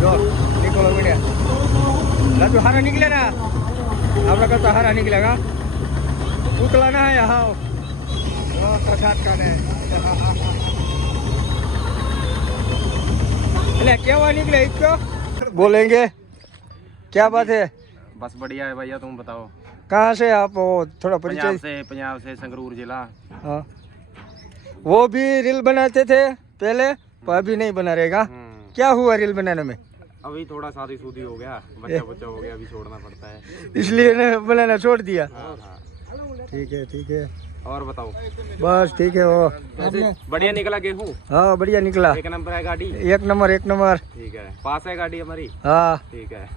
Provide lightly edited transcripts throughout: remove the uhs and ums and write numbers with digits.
જો નીકળો મીડે રાજુ હારા નીકળે ને આપણા કરતા હારા નીકળે કા ઉતલા ના હે હાવ ઝાટકા ને એટલે કેવા निकले इसको बोलेंगे क्या बात है बस बढ़िया है भैया तुम बताओ कहाँ से आप वो थोड़ा परिचय पंजाब से संगरूर जिला हाँ वो भी रील बनाते थे पहले पर अभी नहीं बना रहेगा क्या हुआ रील बनाने में अभी थोड़ा शादी शुदी हो गया बच्चा बच्चा हो गया अभी छोड़ना पड़ता है इसलिए ने बनाना छोड़ दिया हाँ, हाँ। ठीक है और बताओ बस ठीक है वो बढ़िया निकला गेहूँ हाँ बढ़िया निकला एक नंबर है गाड़ी एक नंबर ठीक है पास है गाड़ी हमारी हाँ ठीक है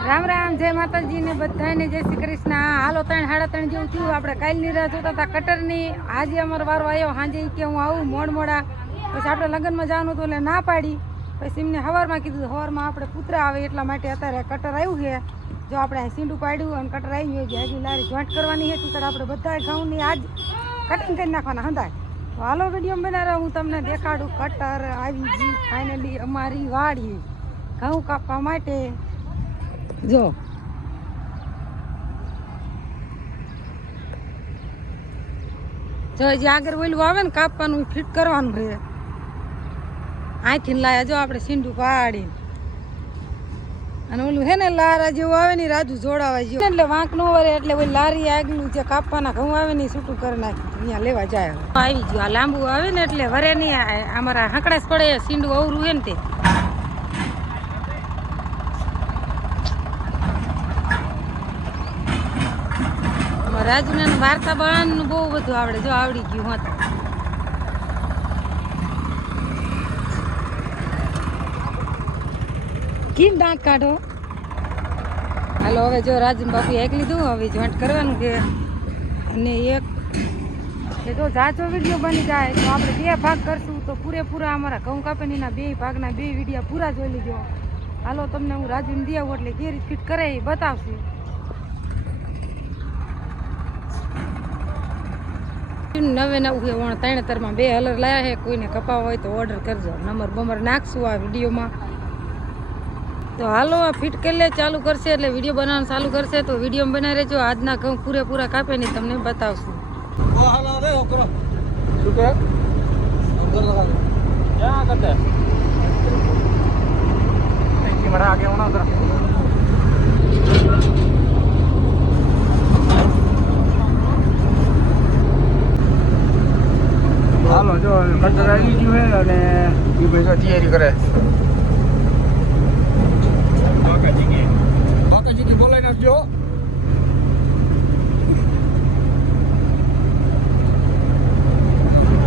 રામ રામ જય માતાજી ને બધાને જય શ્રી કૃષ્ણ હાલો 3:30 જેવું થયું આપણે કાલની રાત જોતા હતા કટરની આજે અમારો વારો આવ્યો સાંજે કે હું આવું મોડા પછી આપણે લગ્નમાં જવાનું હતું એટલે ના પાડી પછી એમને સવારમાં કીધું સવારમાં આપણે પુત્ર આવે એટલા માટે અત્યારે કટર આવ્યું છે જો આપણે સીંડું પાડ્યું અને કટર આવી ગયું હજી લારી જોઈન્ટ કરવાની છે ટીકડ આપણે બધા ઘઉંની આજ કટિંગ કરી નાખવાના હંધાય તો હાલો વિડીયો બનાવ્યા હું તમને દેખાડું કટર આવી ગઈ ફાઇનલી અમારી વાડી ઘઉં કાપવા માટે જો હજી આગળ ઓલું આવે ને કાપવાનું ફિટ કરવાનું છે અહીંથી લાયા જો આપણે સીંડું પાડી અને ઓલું હે ને લારા જેવું આવે ને રાજુ જોડાવા જેવું એટલે વાંક ન વરે એટલે ઓલી લારી આગલું જે કાપવાના ઘઉં આવે ને છૂટું કરી નાખ્યું અહીંયા લેવા જાય આવી ગયું આ લાંબુ આવે ને એટલે વરે નહીં અમારા હકડાસ પડે સીંડું અવરું હે ને તે રાજુને વાર્તા બહારનું બહુ બધું આવડે જો આવડી ગયું હોત કેમ દાંત કાઢો હાલો હવે જો રાજુ બાપુ એક લીધું હવે જોઈન્ટ કરવાનું છે અને એક જો જાચો વિડીયો બની જાય તો આપણે 2 ભાગ કરશું તો પૂરેપૂરા અમારા ઘઉં કાપીના 2 ભાગના 2 વિડીયો પૂરા જોઈ લીધો હાલો તમને હું રાજુને દે આવું એટલે જે રીત ફિટ કરે એ બતાવશું નવે 9 ત્રણેતરમાં 2 હલર લાયા છે કોઈને કપાવા હોય તો ઓર્ડર કરજો નંબર નાખશું આ વિડીયોમાં તો હાલો આ ફિટ કરી લે ચાલુ કરશે એટલે વિડીયો બનાવવાનું ચાલુ કરશે તો વિડીયો બનાવી રહેજો આજના ઘઉં પૂરેપૂરા કાપે ને તમને બતાવશું શું કે क्या करते हैं बड़ा आगे होना उधर હાલો જો કટર આવી ગયું છે અને એ ભાઈ તૈયારી કરે બાકાજી બોલાવી નાખજો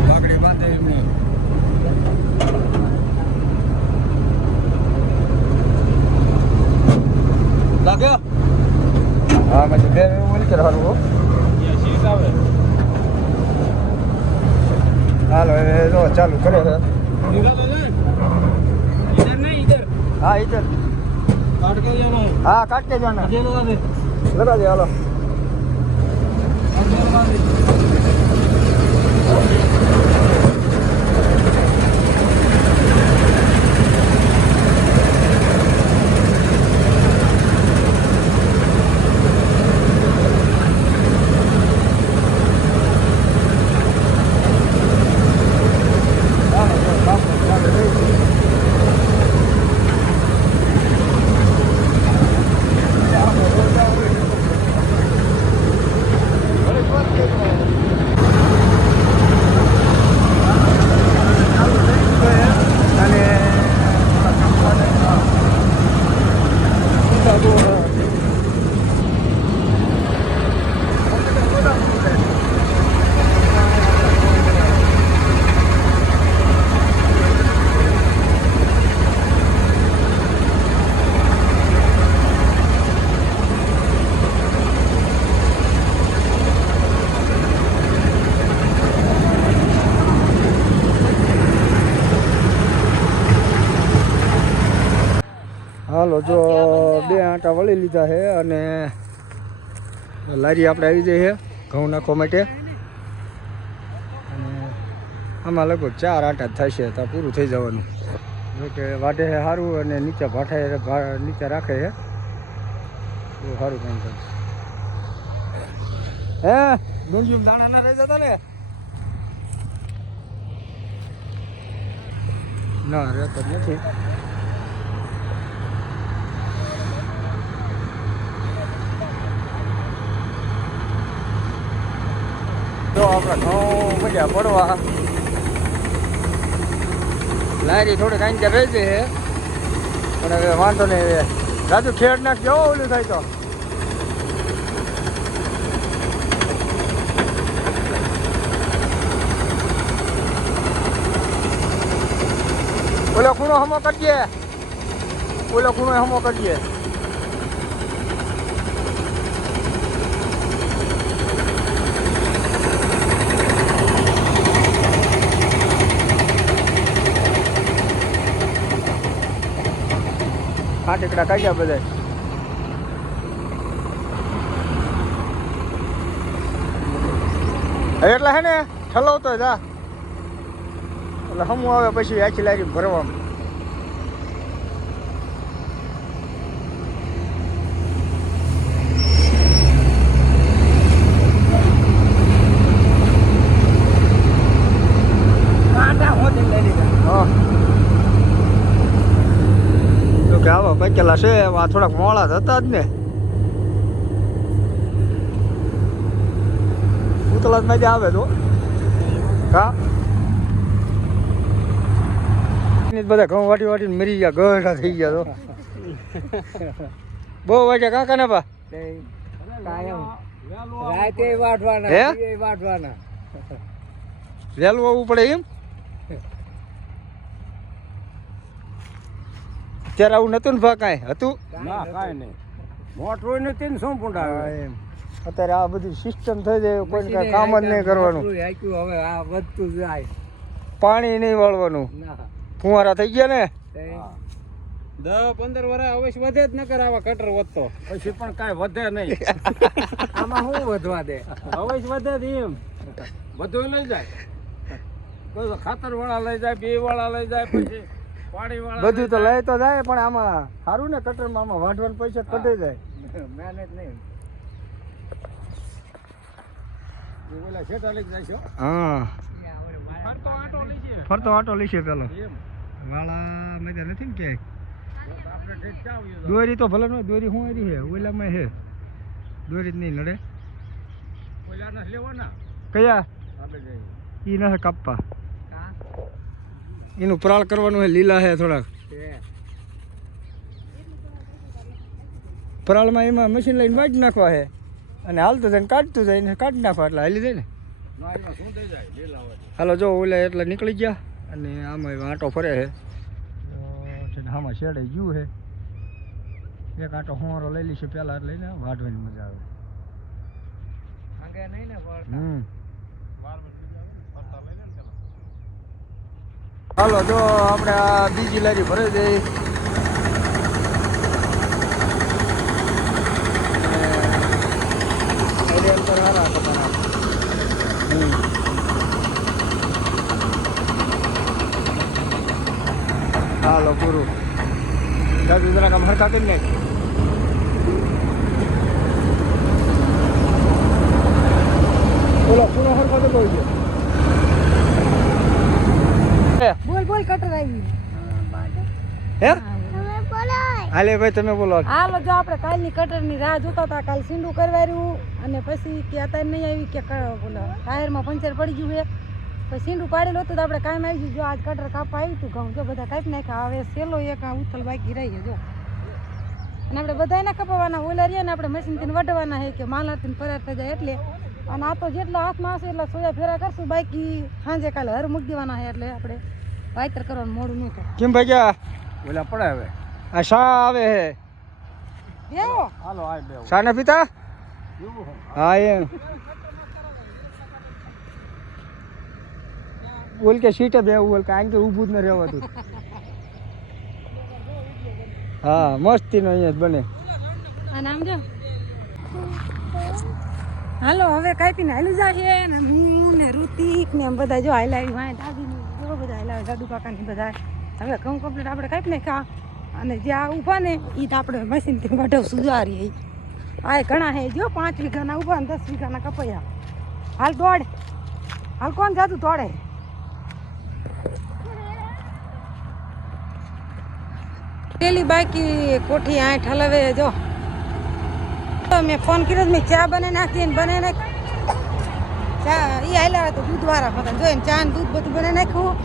બાકડી બાંધે એમની લાગ્યો હા મેં બે ઓલી કરવાનું ये शीट आवे હાલો હવે જો ચાલુ કરે છે इधर नहीं इधर હા ઇધર काट के जाना है હા કાટ કે જાના ये लगा दे લગા દે હાલો लगा दे હાલો જો 2 આંટા વળી લીધા છે અને લારી આપણે આવી જાય છે ઘઉં નાખવા માટે અને આમાં લગભગ 4 આંટા જ થશે તો પૂરું થઈ જવાનું જો કે વાઢે છે સારું અને નીચે ભાઠે નીચે રાખે છે બહુ સારું કામ કરે છે હે ડુંગળી દાણા ના રહી જતા ને ના રહેતો નથી જો આપણે ઘઉં મજા પડવા લારી થોડીક આંચર રહી છે પણ હવે વાંધો નહીં રાજુ ખેડ નાખ કેવો ઓલું થાય તો ઓલો ખૂણો હમો કરીએ ઓલો ખૂણો હમો કરીએ આ ટીકડા કાઢ્યા બધા એટલે હે ને ઠલવતો જા એટલે હમું આવે પછી આખી લારી ભરવામાં કે આવો પૈકેલા છે આ થોડાક મોડા હતા જ ને ઉતલા જ મજા આવે તો હા બધા ઘઉં વાટી વાટીને મરી ગયા ગઢા થઈ ગયા તો બહુ વાગ્યા કાકા ને પા વહેલું આવવું પડે એમ અત્યારે આવું નતું ને ભા કાંઈ હતું ના કાંઈ નહીં મોટરું નથી ને શું પૂંડા એમ અત્યારે આ બધી સિસ્ટમ થઈ જાય કોઈ કાંઈ કામ જ નહીં કરવાનું હવે આ વધતું જાય પાણી નહીં વાળવાનું ફુવારા થઈ ગયા ને 10-15 વર્ષ અવશ્ય વધે જ ન કર આવા કટર વધતો પછી પણ કાંઈ વધે નહીં આમાં શું વધવા દે અવશ્ય વધે જ એમ બધું લઈ જાય કોઈ ખાતર વાળા લઈ જાય બી વાળા લઈ જાય પછી પાણી વાળા બધું તો લઈ તો જાય પણ આમાં સારું ને કટરમાં આમાં વાઢવાના પૈસા કઢાઈ જાય મહેનત નહીં ઓલા શેઠા લઈ જાય છો હા ફરતો આટો લીજે ફરતો આટો લીશે પેલો વાળા મજા નથી ને ક્યાંય આપણે ઠીક ચાવ્યું દોરી તો ભલે ન દોરી શું આવી છે ઓલામાં છે દોરી જ નહીં લડે ઓલાના લેવાના કયા આપણે એ જઈએ નથી કાપવા એનું પ્રાળ કરવાનું છે લીલા છે થોડાક પ્રાળમાં એમાં મશીન લઈને વાળી નાખવા છે અને હાલતું જાય ને કાઢતું જાય ને કાઢી નાખવા એટલે હાલી જાય ને ના એમાં શું થઈ જાય લીલા હોય હાલો જો ઓલા એટલે નીકળી ગયા અને આમાં આંટો ફરે છે આમાં શેડે ગયું છે એક આંટો હોંરો લઈ લઈશું પહેલાં એટલે લઈને વાઢવાની મજા આવે અંગે નહીં ને હાલો જો આપણે આ બીજી લારી ભરાઈ દઈ હાલો પૂરું દાદુ જરાક આમ હરખા કરી નાખ ઓલો પૂરો હરખો તો બોલ બોલ બોલ કટર આવી હે હાલે ભાઈ તમે બોલો હાલો જો આપણે કાલની કટરની રાહ જોતા હતા કાલ સીંડું કરવાર્યું અને પછી કે અત્યારે નહીં આવી કે બોલો ટાયરમાં પંચર પડી ગયું છે પછી સીંડું પાડેલું હતું તો આપણે કામ આવી ગયું જો આજ કટર કાપવા આવ્યું હતું ઘઉં જો બધા કાપી નાખ્યા હવે સેલો એક આ ઉથલ બાકી રહી જો અને આપણે બધા એના કપાવવાના ઓલા રહ્યા ને આપણે મશીનથી વઢવાના છે કે માલાથી ફરાર થઈ જાય એટલે અને આ તો જેટલા હાથમાં આવશે એટલા સોયા ફેરા કરશું બાકી સાંજે કાલે હર મૂકી દેવાના છે એટલે આપણે વાયતર કરવાનું મોડું નહીં થાય કેમ ભાઈ ગયા ઓલા પડે હવે આ શા આવે હે બેહો હાલો આ બે શા ના પિતા હા એમ બોલ કે સીટે બેવું બોલ કે આમ કે ઊભું જ ન રહેવાતું હા મસ્તીનો અહીંયા જ બને અને આમ જો હાલો હવે કાપીને હાલું જાય ને હું ને ઋતિક ને એમ બધા જો હાલાવી વાય દાદી જો બધા હાલાવે દાદુ કાકા ને બધા હવે ઘઉં કમ્પ્લીટ આપણે કાપી નાખ્યા અને જે આ ઊભા ને એ તો આપણે મશીનથી વાઢવ સુધારીએ. આ ઘણા હે જો 5 વીઘાના ઊભા ને 10 વીઘાના કપાયા. હાલ દોડ, હાલ કોણ જાતું દોડે. પેલી બાકી કોઠી આ ઠલવે જો મેં ફોન કર્યો મેં ચા બનાવી નાખી ને બનાવી નાખ ચા એ હાલ્યા તો દૂધવાળા હતા જોઈને ચા ને દૂધ બધું બનાવી નાખ્યું.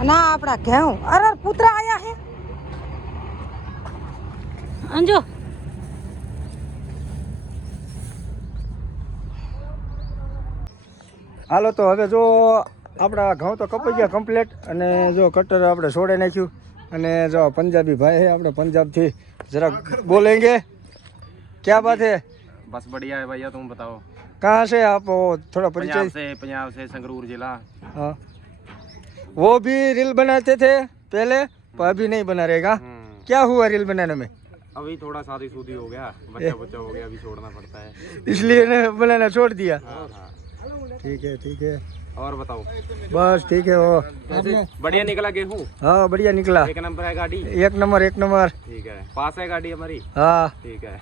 અને આ આપણા ઘઉં અરે પુતરા આયા હે અંજો હાલો તો હવે જો આપણા ઘઉં તો કપાઈ ગયા કમ્પ્લીટ અને જો કટર આપણે છોડે નાખ્યું અને જો પંજાબી ભાઈ है આપણે પંજાબથી જરાક બોલેंगे क्या बात है बस बढ़िया है भैया, तुम बताओ कहाँ से आप वो थोड़ा परिचय पंजाब से संगरूर जिला। हाँ वो भी रील बनाते थे पहले पर अभी नहीं बना रहेगा क्या हुआ रील बनाने में अभी थोड़ा शादी हो गया, बच्चा बच्चा हो गया, अभी छोड़ना पड़ता है इसलिए ने बनाना छोड़ दिया हाँ, हाँ। ठीक है और बताओ बस ठीक है वो बढ़िया निकला गेहूँ? हाँ बढ़िया निकला, एक नंबर है गाड़ी? एक नंबर ठीक है, पास है गाड़ी हमारी? हाँ ठीक है।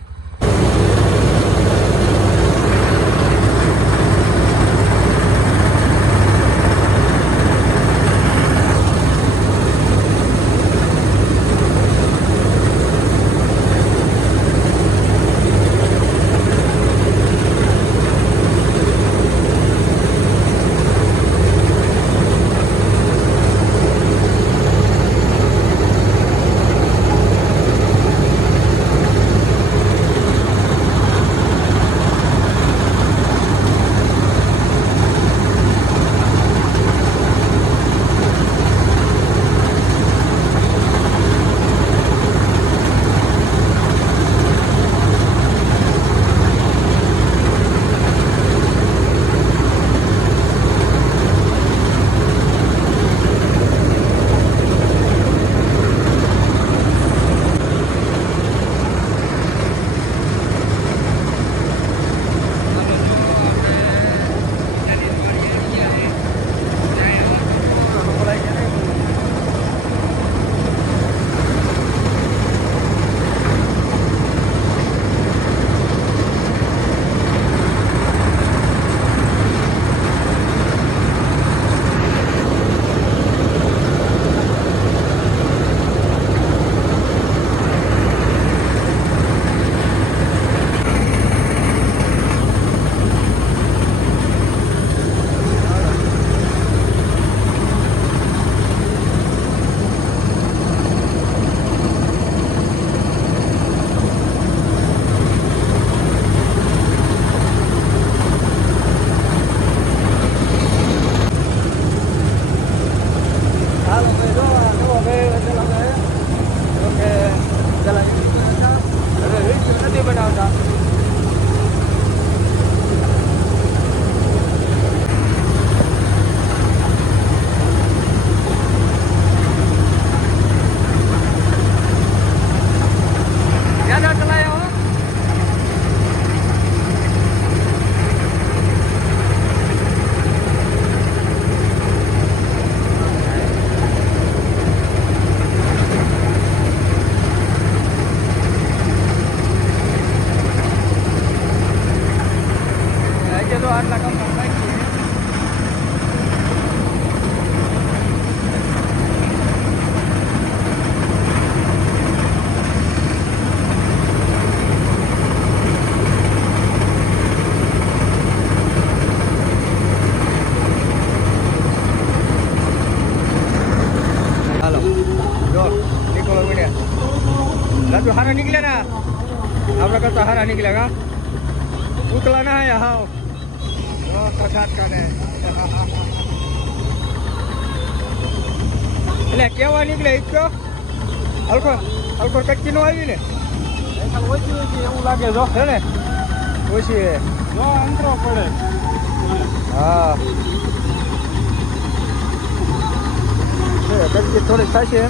राजू हारा निकले ना आपका करता हारा निकलेगा उतला ना है यहाँ प्रसाद का है એટલે કેવા નીકળે ઈચ્છો અલ્કો કચ્ચી નો આવી ને ઓછી એવું લાગે જો છે ને ઓછી હે જો અંતરો પડે હા કચ્ચી થોડીક થશે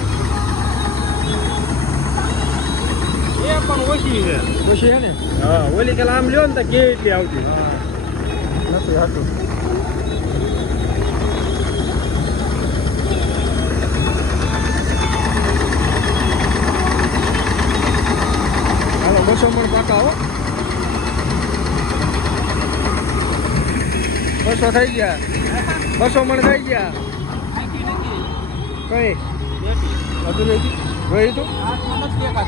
એ પણ ઓછી છે ઓછી હે ને હા ઓલી કે આમ લ્યો ને તો કે એટલી આવતી નથી હતું 200 મણ પાકા હો 200 થઈ ગયા 200 મણ થઈ ગયા કઈ બેટી વધુ રહી ગયું? રહ્યું તું આ નથી દેખાતા